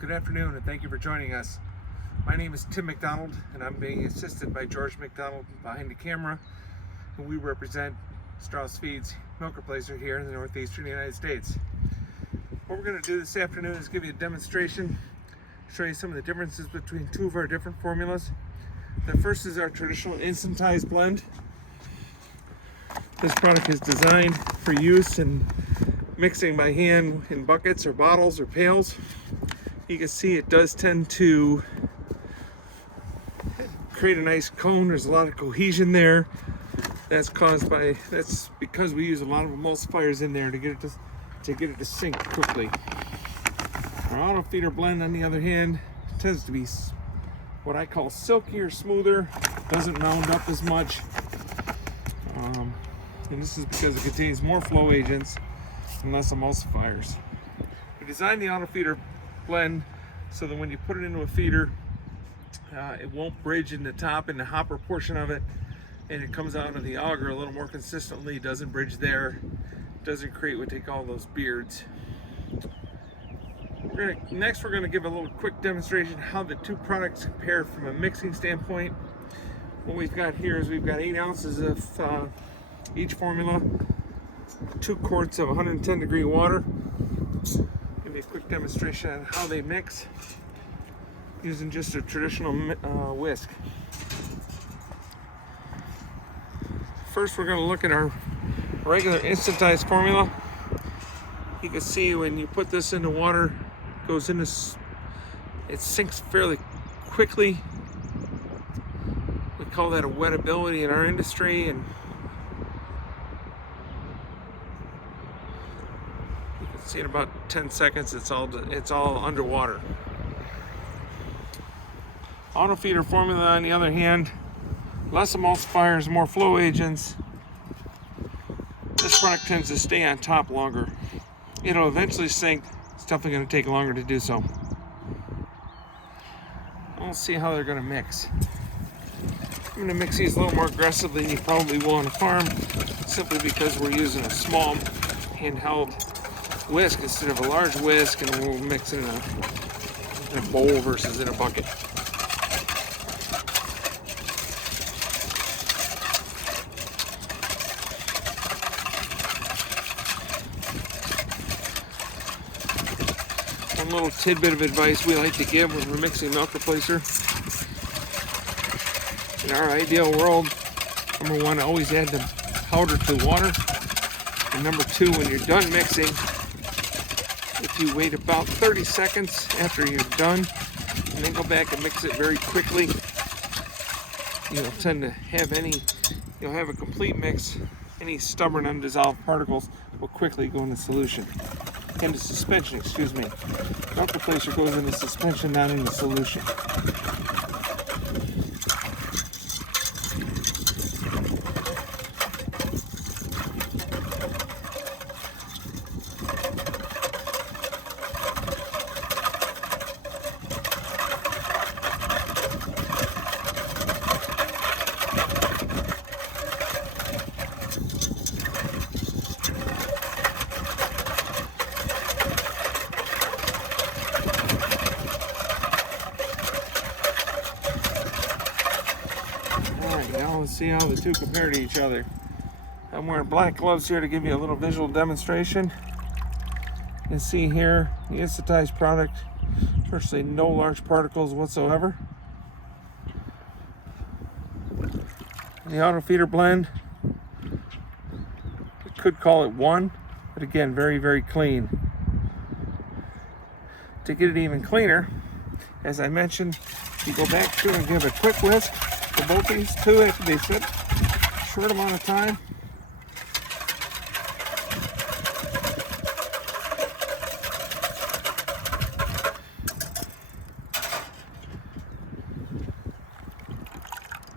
Good afternoon and thank you for joining us. My name is Tim MacDonald and I'm being assisted by George MacDonald behind the camera, and we represent Strauss Feeds milk replacer here in the northeastern United States. What we're going to do this afternoon is give you a demonstration, show you some of the differences between two of our different formulas. The first is our traditional Instantized blend. This product is designed for use in mixing by hand in buckets or bottles or pails. You can see it does tend to create a nice cone. There's a lot of cohesion there. That's because we use a lot of emulsifiers in there to get it to sink quickly. Our Autofeeder Blend, on the other hand, tends to be what I call silkier, smoother, doesn't mound up as much. And this is because it contains more flow agents and less emulsifiers. We designed the Autofeeder Blend so that when you put it into a feeder, it won't bridge in the top, in the hopper portion of it, and it comes out of the auger a little more consistently. It doesn't bridge there, doesn't create what they call those beards. Next we're going to give a little quick demonstration how the two products compare from a mixing standpoint. What we've got here is we've got 8 ounces of each formula, 2 quarts of 110 degree water. Give you a quick demonstration on how they mix using just a traditional whisk. First we're going to look at our regular Instantized formula. You can see when you put this into water, it sinks fairly quickly. We call that a wettability in our industry, and you can see in about 10 seconds it's all underwater. Autofeeder formula, on the other hand, less emulsifiers, more flow agents. This product tends to stay on top longer. It'll eventually sink. It's definitely going to take longer to do so. We'll see how they're going to mix. I'm going to mix these a little more aggressively than you probably will on a farm, simply because we're using a small handheld whisk instead of a large whisk, and we'll mix it in a bowl versus in a bucket. One little tidbit of advice we like to give when we're mixing milk replacer. In our ideal world, number 1, always add the powder to water. And number 2, when you're done mixing, if you wait about 30 seconds after you're done, and then go back and mix it very quickly, you'll tend to have you'll have a complete mix. Any stubborn undissolved particles will quickly go into solution. Into suspension, excuse me. Milk replacer goes into suspension, not into solution. Now let's see how the two compare to each other. I'm wearing black gloves here to give you a little visual demonstration. You can see here the Instantized product, virtually no large particles whatsoever. The Autofeeder Blend, we could call it 1, but again, very, very clean. To get it even cleaner, as I mentioned, you go back through and give a quick whisk. For both these two, after they sit a short amount of time.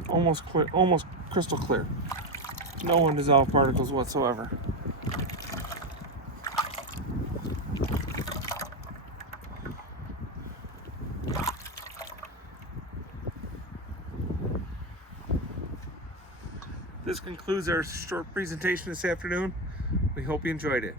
Almost clear, almost crystal clear. No undissolved particles whatsoever. This concludes our short presentation this afternoon. We hope you enjoyed it.